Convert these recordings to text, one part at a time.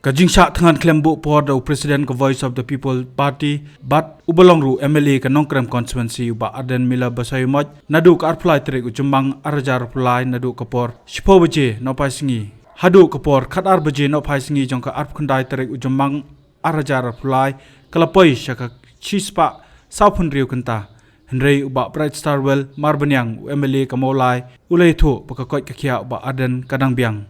Kajingsa thangan klembu por the President ka Voice of the People Party but ubalongru MLA ka nongkrem constituency uba Aden Mila Basayumaj nadu ka arplai trek ujumbang arajar arplai nadu ka por sipo baje no paisingi hadu ka por khatar baje no paisingi jong ka arp khandai trek ujumbang arajar arplai kalapoi shaka chispa saupun riu kanta Henry uba Bright Starwell marbanyang MLA ka molai ulai thu pakakoi ka khia uba Aden kadang biang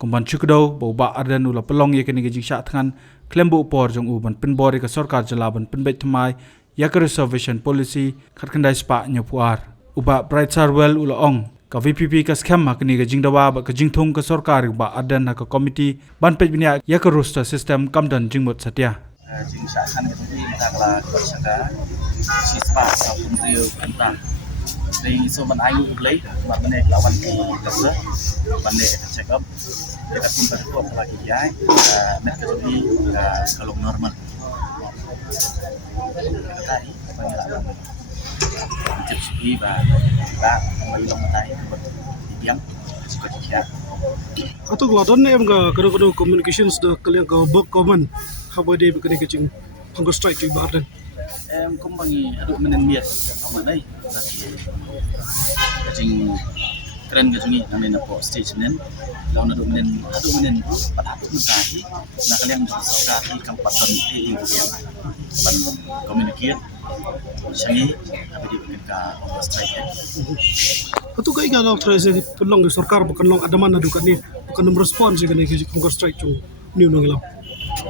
Kumban chukdo boba Aden ula pelong ye kini gijing syak thangan klembu por jong uban penbori ka sorkar jalaban penbet thamai yak reservation policy khatkandai spa nyopuar uba Bright Sarwell ula ong ka VPP ka scam ma kini gijing dawa ba ka jingthung ka sorkar uba Aden ka committee ban pet binia yak roster system kamdan jingmot satya jing syak kan ni takla korsaka sispa sa pundrio kanta Dari so man ayu ulai mat menek lawan di dokter pandai check up dekat tempat tu lagi ya nak jadi kalau normal tadi banyak lawan cek sugi ba kembali long tai yang suka dia atau gladon em ga kado communications da kalian ga work common habade bekene kecing hunger strike di Baden em kumbangi aduk menen miat manai lagi kecing keren kecing ni nak po stage nen lawan aduk menen pada aduk mentahi nak kalian bersaudarah di kampatan yang ban communicate sangi abi di ka hunger strike atau ga ingat authorize di pelong di sarkar bukan long adaman adu kan ni bukan respon sih kan hunger strike chung new ngilam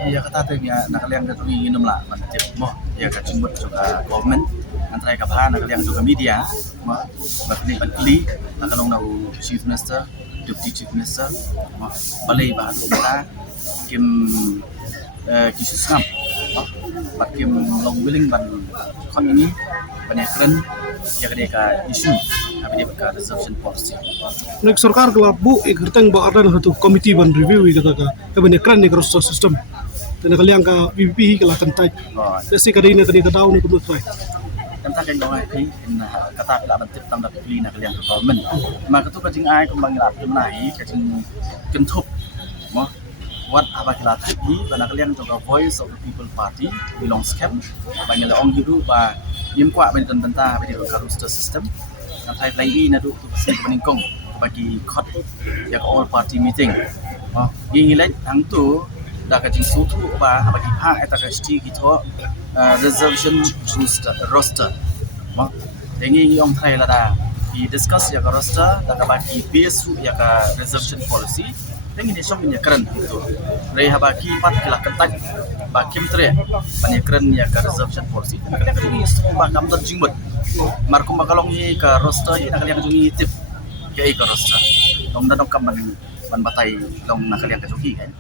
ya kata tu ya nak kalian tu ingin lah macam moh ya kacung buat juga government antara kapal nak kalian juga media moh berni berkeli nak kalau nak chief minister deputy chief minister moh balai bahasa kita kim kisu sam moh kim long willing ban kon ini banyak keren ya kedeka isu tapi dia berkata reservation policy nek sarkar gelabu ikerteng ba ada satu komiti ban review kata ka banyak keren ni roster system dan kalian ka BPP kala kantai pasti kadina kadina tahu ni kudut try Kanta kan dong ai kata la bantip tam da pilih nak kalian ke government maka tu kacing ai kembang la tunai kacing kentup mo what apa kila tri bana kalian juga Voice of the People Party belong scam banyak la ong hidu ba yim kwa ben tenta ba di roster system nanti lagi na tu pasti peningkong bagi khot ya all party meeting ini lagi ang tu dah kacing sutu ba bagi hak eta kasti gitu reservation roster ini yang try lah dah di discuss ya ka roster dah bagi base ya ka reservation policy ini ni keren itu rei bagi pat kila kentak bakim tre banyak keren ya ka reservation policy kalian kali semua kam terjingbat markum bakalong ni ka roster ini kalian kali tip ke ka roster dong kam ban batai dong nak kalian kejoki kan